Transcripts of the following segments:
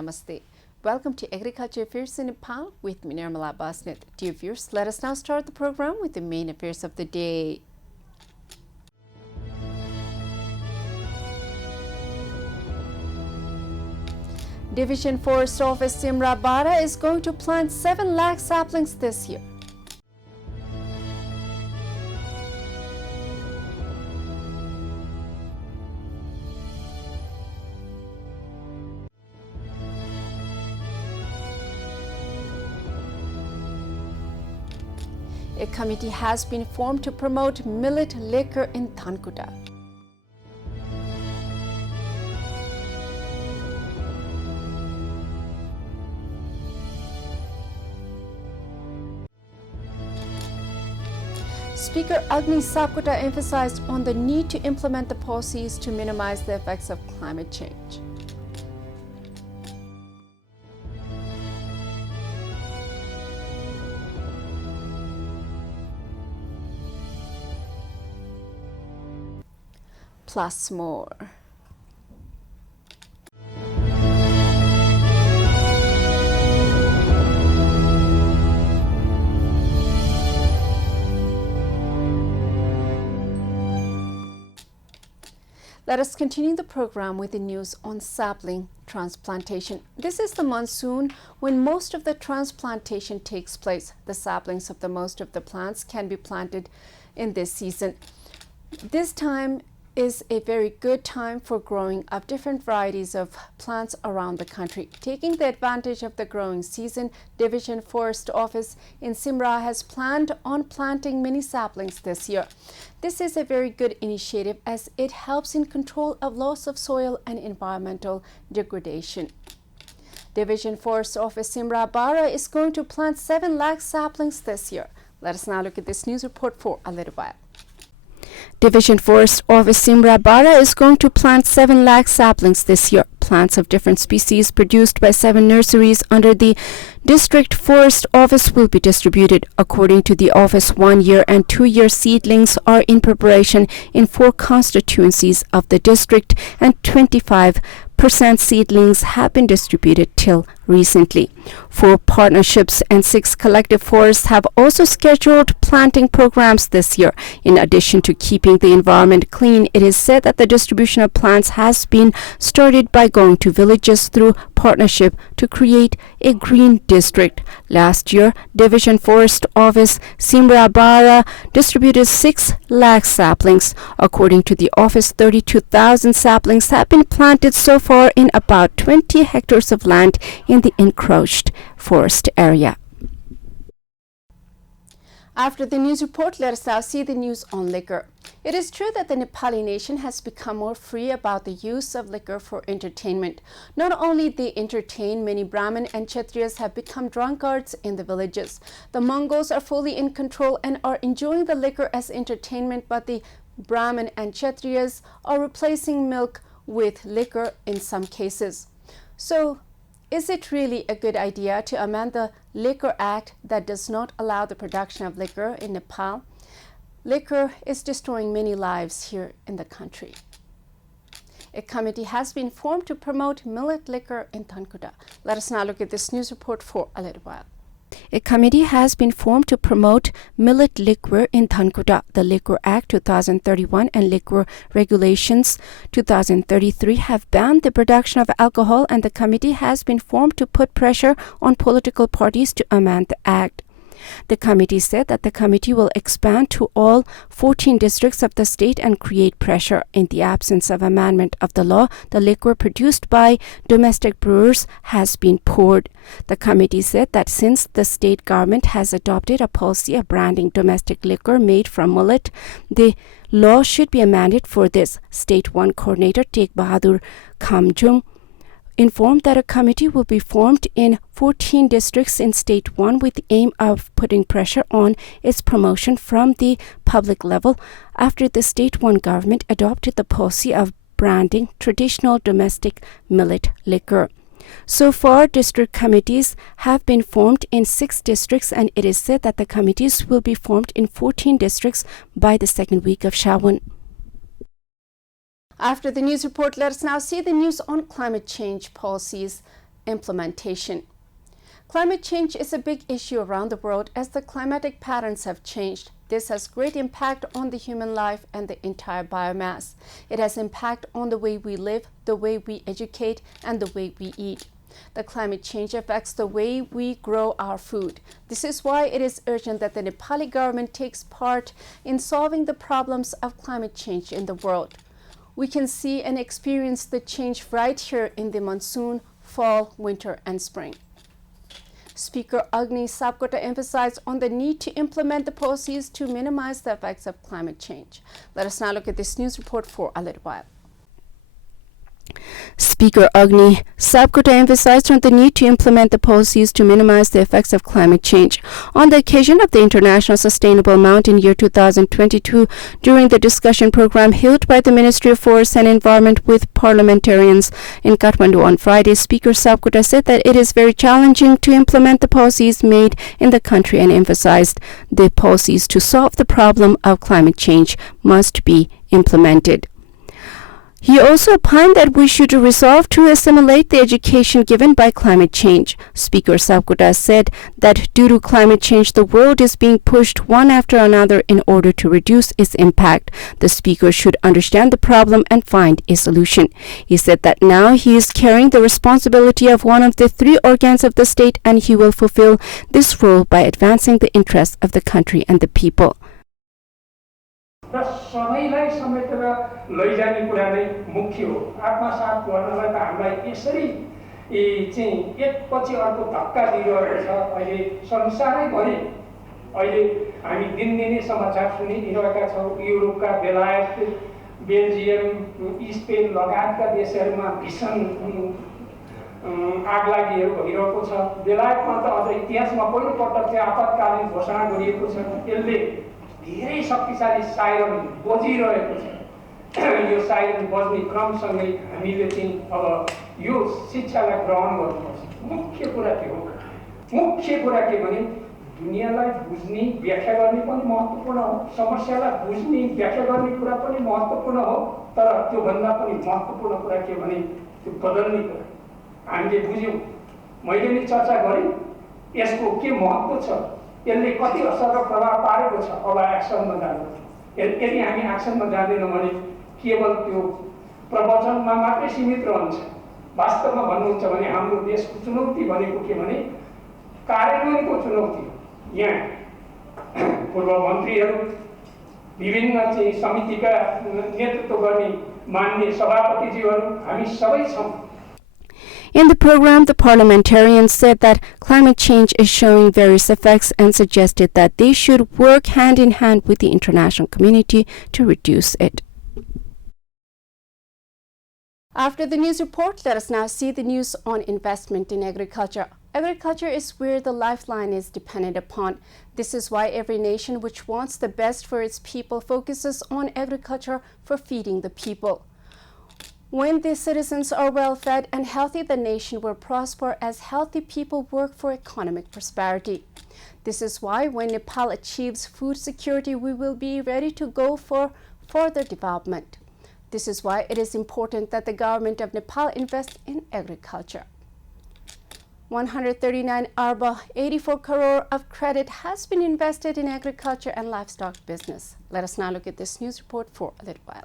Namaste. Welcome to Agriculture Affairs in Nepal with me, Nirmala Basnet. Dear viewers, let us now start the program with the main affairs of the day. Division Forest Office Simra Bara is going to plant 7 lakh saplings this year. A committee has been formed to promote millet liquor in Thankuta. Speaker Agni Sapkota emphasized on the need to implement the policies to minimize the effects of climate change. Plus more. Let us continue the program with the news on sapling transplantation. This is the monsoon when most of the transplantation takes place. The saplings of the most of the plants can be planted in this season. This time is a very good time for growing up different varieties of plants around the country. Taking the advantage of the growing season, Division Forest Office in Simra has planned on planting many saplings this year. This is a very good initiative as it helps in control of loss of soil and environmental degradation. Division Forest Office Simra Bara is going to plant 7 lakh saplings this year. Let us now look at this news report for a little while. Division Forest Office Simra Bara is going to plant 7 lakh saplings this year. Plants of different species produced by 7 nurseries under the District Forest Office will be distributed. According to the office, 1-year and 2-year seedlings are in preparation in 4 constituencies of the district and 25% seedlings have been distributed till recently. 4 partnerships and 6 collective forests have also scheduled planting programs this year. In addition to keeping the environment clean, it is said that the distribution of plants has been started by going to villages through partnership to create a green district. Last year, Division Forest Office Simra Bara distributed 6 lakh saplings. According to the office, 32,000 saplings have been planted so far in about 20 hectares of land in the encroached forest area. After the news report, let us now see the news on liquor. It is true that the Nepali nation has become more free about the use of liquor for entertainment. Not only they entertain, many Brahmin and Kshatriyas have become drunkards in the villages. The Mongols are fully in control and are enjoying the liquor as entertainment, but the Brahmin and Kshatriyas are replacing milk with liquor in some cases. So, is it really a good idea to amend the Liquor Act that does not allow the production of liquor in Nepal? Liquor is destroying many lives here in the country. A committee has been formed to promote millet liquor in Thankuta. Let us now look at this news report for a little while. A committee has been formed to promote millet liquor in Thankuta. The Liquor Act 2031 and Liquor Regulations 2033 have banned the production of alcohol, and the committee has been formed to put pressure on political parties to amend the act. The committee said that the committee will expand to all 14 districts of the state and create pressure. In the absence of amendment of the law, the liquor produced by domestic brewers has been poured. The committee said that since the state government has adopted a policy of branding domestic liquor made from millet, the law should be amended for this. State 1 Coordinator Tek Bahadur Khamjung informed that a committee will be formed in 14 districts in State 1 with the aim of putting pressure on its promotion from the public level after the State 1 government adopted the policy of branding traditional domestic millet liquor. So far, district committees have been formed in 6 districts, and it is said that the committees will be formed in 14 districts by the second week of Shravan. After the news report, let us now see the news on climate change policies implementation. Climate change is a big issue around the world as the climatic patterns have changed. This has great impact on the human life and the entire biomass. It has impact on the way we live, the way we educate, and the way we eat. The climate change affects the way we grow our food. This is why it is urgent that the Nepali government takes part in solving the problems of climate change in the world. We can see and experience the change right here in the monsoon, fall, winter, and spring. Speaker Agni Sapkota emphasized on the need to implement the policies to minimize the effects of climate change. Let us now look at this news report for a little while. Speaker Agni Sapkota emphasized on the need to implement the policies to minimize the effects of climate change on the occasion of the International Sustainable Mountain Year 2022 during the discussion program held by the Ministry of Forests and Environment with parliamentarians in Kathmandu on Friday. Speaker Sapkota said that it is very challenging to implement the policies made in the country and emphasized the policies to solve the problem of climate change must be implemented. He also opined that we should resolve to assimilate the education given by climate change. Speaker Sapkota said that due to climate change, the world is being pushed one after another in order to reduce its impact. The speaker should understand the problem and find a solution. He said that now he is carrying the responsibility of one of the three organs of the state and he will fulfill this role by advancing the interests of the country and the people. र सबैलाई समेटेर लैजाने कुरा नै मुख्य हो। आत्मसात गर्नलाई त हामीलाई यसरी चाहिँ एकपछि अर्को धक्का दिइरहेको छ। अहिले संसारैभरि अहिले हामी दिनदिनै समाचार सुनिरहेका छौँ। युरोपका बेलायत, बेल्जियम, स्पेन लगायतका देशहरूमा भीषण आगलागीहरू भइरहेको छ। बेलायतमा त अझ इतिहासमा पहिलोपटक चाहिँ आपतकालीन घोषणा गरिएको छ। यसले धेरै शक्तिशाली साइरन बजिरहेको छ। यो साइरन बज्ने क्रमसँगै हामीले चाहिँ अब यो शिक्षालाई ग्रहण गर्नुपर्छ। मुख्य कुरा के हो? मुख्य कुरा के भने दुनियाँलाई बुझ्ने व्याख्या गर्ने पनि महत्त्वपूर्ण हो। समस्यालाई बुझ्ने व्याख्या गर्ने कुरा पनि महत्त्वपूर्ण हो। तर त्यो भन्दा पनि महत्त्वपूर्ण कुरा के भने त्यो बदल्ने कुरा। हामीले बुझ्यौँ, मैले नि चर्चा गरेँ, यसको के महत्त्व छ, यसले कति असर र प्रभाव पारेको छ। अब एक्सनमा जानुपर्छ। यदि हामी एक्सनमा जाँदैनौँ भने केवल त्यो प्रवचनमा मात्रै सीमित रहन्छ। वास्तवमा भन्नुहुन्छ भने हाम्रो देशको चुनौती भनेको के भने कार्यान्वयनको चुनौती हो। यहाँ पूर्व मन्त्रीहरू, विभिन्न चाहिँ समितिका नेतृत्व गर्ने मान्य सभापतिज्यूहरू हामी सबै छौँ। In the program, the parliamentarians said that climate change is showing various effects and suggested that they should work hand in hand with the international community to reduce it. After the news report, let us now see the news on investment in agriculture. Agriculture is where the lifeline is dependent upon. This is why every nation which wants the best for its people focuses on agriculture for feeding the people. When the citizens are well fed and healthy, the nation will prosper as healthy people work for economic prosperity. This is why when Nepal achieves food security, we will be ready to go for further development. This is why it is important that the government of Nepal invest in agriculture. 139 arba 84 crore of credit has been invested in agriculture and livestock business. Let us now look at this news report for a little while.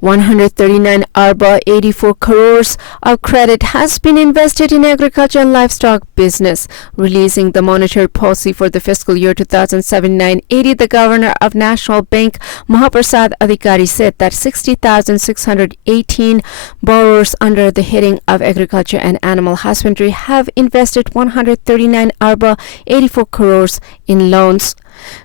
139 arba 84 crores of credit has been invested in agriculture and livestock business. Releasing the monetary policy for the fiscal year 2007-980, the governor of National Bank, Mahaprasad Adhikari, said that 60,618 borrowers under the heading of agriculture and animal husbandry have invested 139 arba 84 crores in loans.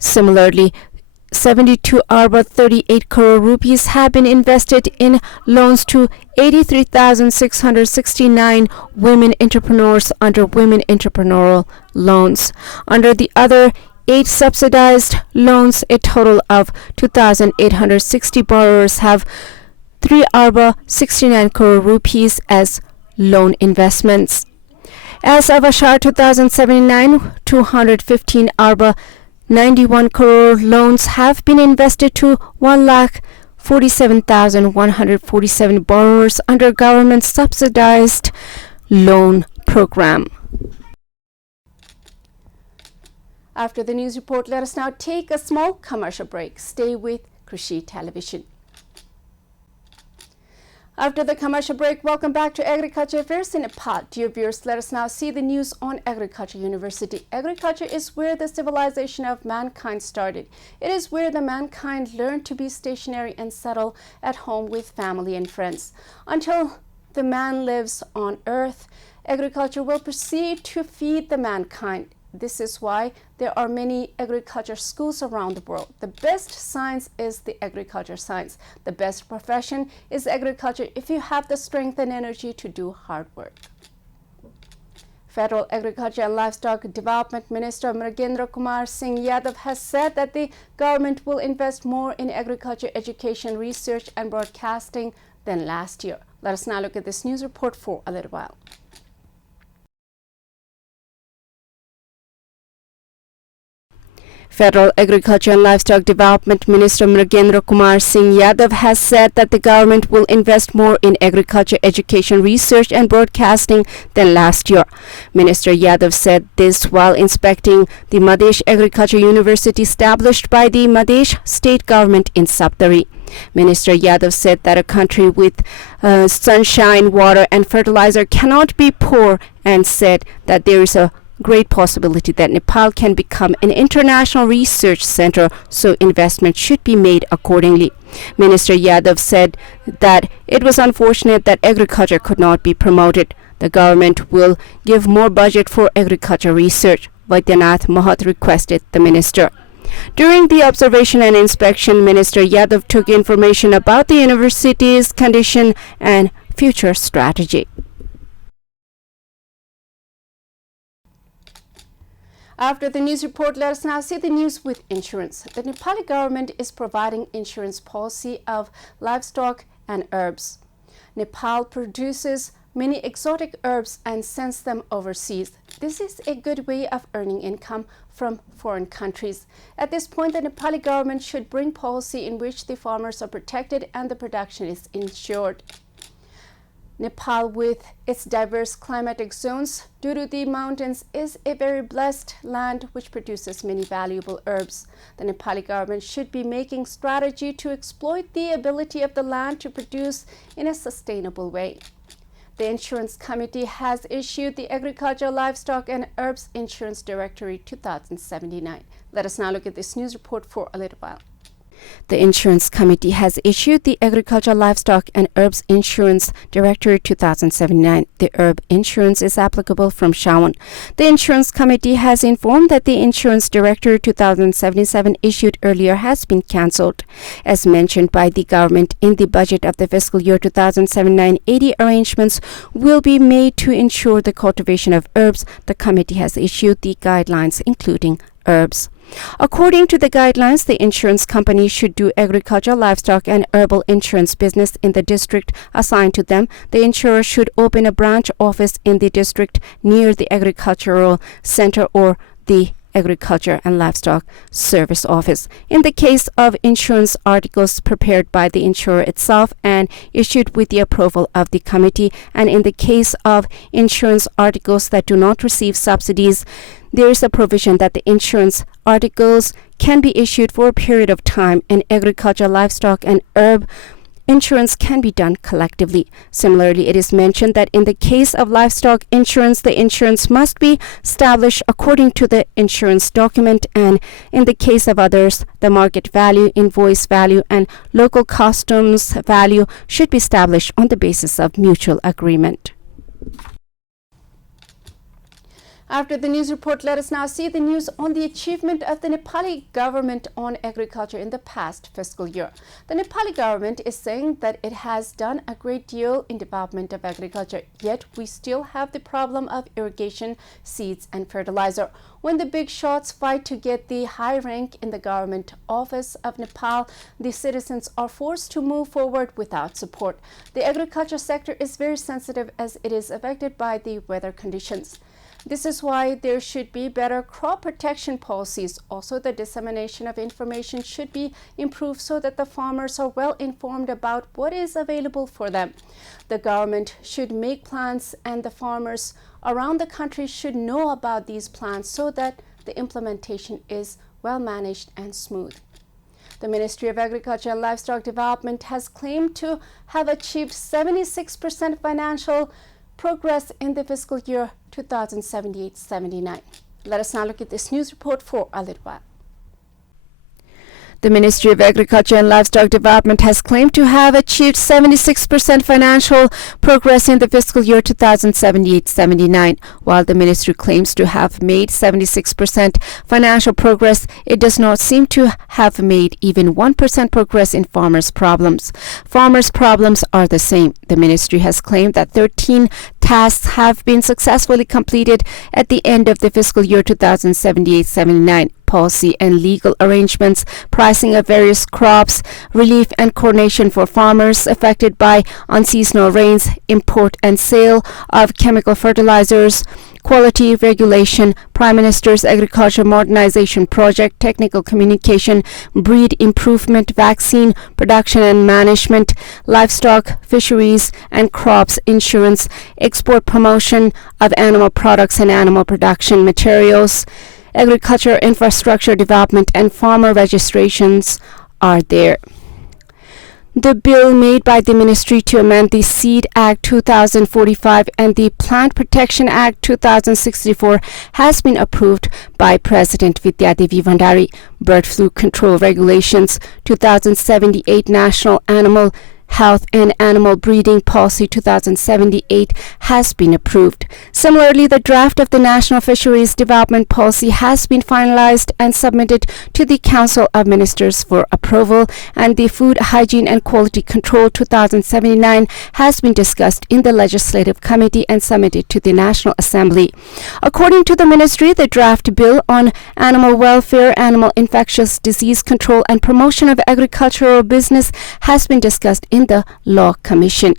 Similarly, 72 arba 38 crore rupees have been invested in loans to 83,669 women entrepreneurs under women entrepreneurial loans. Under the other 8 subsidized loans, a total of 2,860 borrowers have 3 arba 69 crore rupees as loan investments. As of Ashar 2079, 215 arba 91 crore loans have been invested to 47,147 borrowers under government subsidized loan program. After the news report, let us now take a small commercial break. Stay with Krishi Television. After the commercial break, welcome back to Agriculture Affairs in Nepal. Dear viewers, let us now see the news on Agriculture University. Agriculture is where the civilization of mankind started. It is where the mankind learned to be stationary and settle at home with family and friends. Until the man lives on earth, agriculture will proceed to feed the mankind. This is why there are many agriculture schools around the world. The best science is the agriculture science. The best profession is agriculture if you have the strength and energy to do hard work. Federal Agriculture and Livestock Development Minister Mrigendra Kumar Singh Yadav has said that the government will invest more in agriculture education, research and broadcasting than last year. Let us now look at this news report for a little while. Federal Agriculture and Livestock Development Minister Mrigendra Kumar Singh Yadav has said that the government will invest more in agriculture education, research and broadcasting than last year. Minister Yadav said this while inspecting the Madhesh Agriculture University established by the Madhesh state government in Saptari. Minister Yadav said that a country with sunshine, water and fertilizer cannot be poor, and said that there is a great possibility that Nepal can become an international research center, so investment should be made accordingly. Minister Yadav said that it was unfortunate that agriculture could not be promoted. The government will give more budget for agriculture research, Vaidyanath Mahat requested the minister. During the observation and inspection, Minister Yadav took information about the university's condition and future strategy. After the news report, let us now see the news with insurance. The Nepali government is providing insurance policy of livestock and herbs. Nepal produces many exotic herbs and sends them overseas. This is a good way of earning income from foreign countries. At this point, the Nepali government should bring policy in which the farmers are protected and the production is insured. Nepal, with its diverse climatic zones due to the mountains, is a very blessed land which produces many valuable herbs. The Nepali government should be making strategy to exploit the ability of the land to produce in a sustainable way. The Insurance Committee has issued the Agriculture, Livestock and Herbs Insurance Directory 2079. Let us now look at this news report for a little while. The Insurance Committee has issued the Agriculture, Livestock and Herbs Insurance Directory 2079. The herb insurance is applicable from Shravan. The Insurance Committee has informed that the Insurance Directory 2077 issued earlier has been cancelled. As mentioned by the government in the budget of the fiscal year 2079, 80 arrangements will be made to ensure the cultivation of herbs. The committee has issued the guidelines including herbs. According to the guidelines, the insurance company should do agriculture, livestock and herbal insurance business in the district assigned to them. The insurer should open a branch office in the district near the agricultural center or the Agriculture and Livestock Service Office. In the case of insurance articles prepared by the insurer itself and issued with the approval of the committee, and in the case of insurance articles that do not receive subsidies, there is a provision that the insurance articles can be issued for a period of time. In agriculture, livestock and herb insurance can be done collectively. Similarly, it is mentioned that in the case of livestock insurance, the insurance must be established according to the insurance document, and in the case of others, the market value, invoice value, and local customs value should be established on the basis of mutual agreement. After the news report, let us now see the news on the achievement of the Nepali government on agriculture in the past fiscal year. The Nepali government is saying that it has done a great deal in development of agriculture, yet we still have the problem of irrigation, seeds and fertilizer. When the big shots fight to get the high rank in the government office of Nepal, the citizens are forced to move forward without support. The agriculture sector is very sensitive as it is affected by the weather conditions. This is why there should be better crop protection policies. Also, the dissemination of information should be improved so that the farmers are well informed about what is available for them. The government should make plans and the farmers around the country should know about these plans so that the implementation is well managed and smooth. The Ministry of Agriculture and Livestock Development has claimed to have achieved 76% financial progress in the fiscal year 2078-79. Let us now look at this news report for a little while. The Ministry of Agriculture and Livestock Development has claimed to have achieved 76% financial progress in the fiscal year 2078-79. While the ministry claims to have made 76% financial progress, it does not seem to have made even 1% progress in farmers' problems. Farmers' problems are the same. The ministry has claimed that 13 tasks have been successfully completed at the end of the fiscal year 2078-79. Policy and legal arrangements, pricing of various crops, relief and coordination for farmers affected by unseasonal rains, import and sale of chemical fertilizers, quality regulation, Prime Minister's Agriculture Modernization Project, technical communication, breed improvement, vaccine production and management, livestock, fisheries and crops insurance, export promotion of animal products and animal production materials, agriculture infrastructure development and farmer registrations are there. The bill made by the ministry to amend the Seed Act 2045 and the Plant Protection Act 2064 has been approved by President Vidyadevi Bhandari. Bird flu control regulations 2078 National Animal Health and Animal Breeding Policy 2078 has been approved. Similarly, the draft of the National Fisheries Development Policy has been finalized and submitted to the Council of Ministers for approval, and the Food Hygiene and Quality Control 2079 has been discussed in the Legislative Committee and submitted to the National Assembly. According to the ministry, the draft bill on animal welfare, animal infectious disease control and promotion of agricultural business has been discussed in the Law Commission.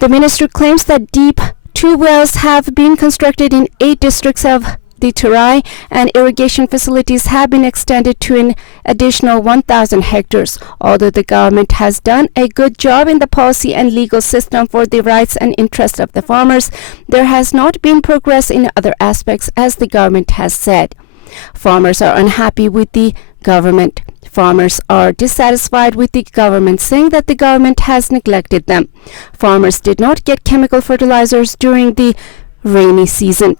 The ministry claims that deep 2 wells have been constructed in 8 districts of the Terai and irrigation facilities have been extended to an additional 1,000 hectares. Although the government has done a good job in the policy and legal system for the rights and interests of the farmers, there has not been progress in other aspects, as the government has said. Farmers are unhappy with the government. Farmers are dissatisfied with the government, saying that the government has neglected them. Farmers did not get chemical fertilizers during the rainy season.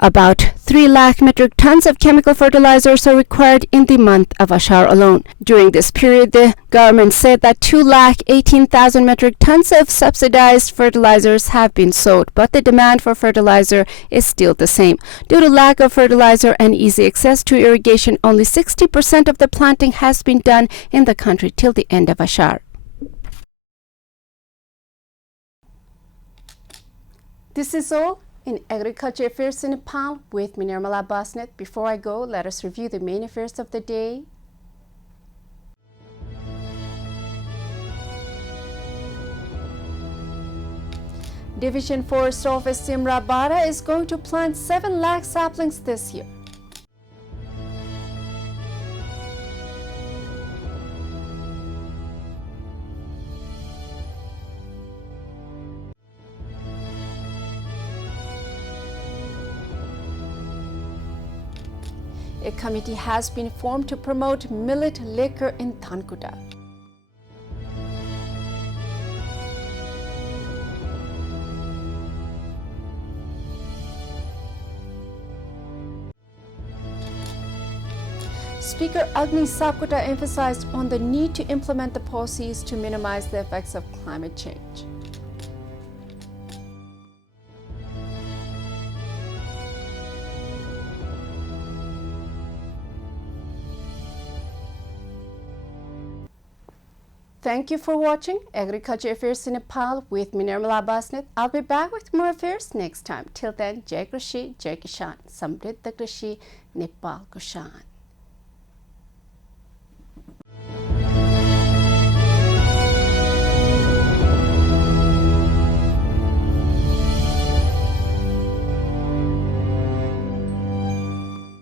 About 3 lakh metric tons of chemical fertilizers are required in the month of Ashar alone. During this period, the government said that 2,18,000 metric tons of subsidized fertilizers have been sold, but the demand for fertilizer is still the same. Due to lack of fertilizer and easy access to irrigation, only 60% of the planting has been done in the country till the end of Ashar. This is all in Agriculture Affairs in Nepal with me, Nirmala Basnet. Before I go, let us review the main affairs of the day. Division Forest Office Simra Bara is going to plant 7 lakh saplings this year. A committee has been formed to promote millet liquor in Thankuta. Speaker Agni Sapkota emphasized on the need to implement the policies to minimize the effects of climate change. Thank you for watching Agriculture Affairs in Nepal with me, Nirmala Basnet. I'll be back with more affairs next time. Till then, Jai Krishi, Jai Kishan, Samriddha Krishi, Nepal Kushan.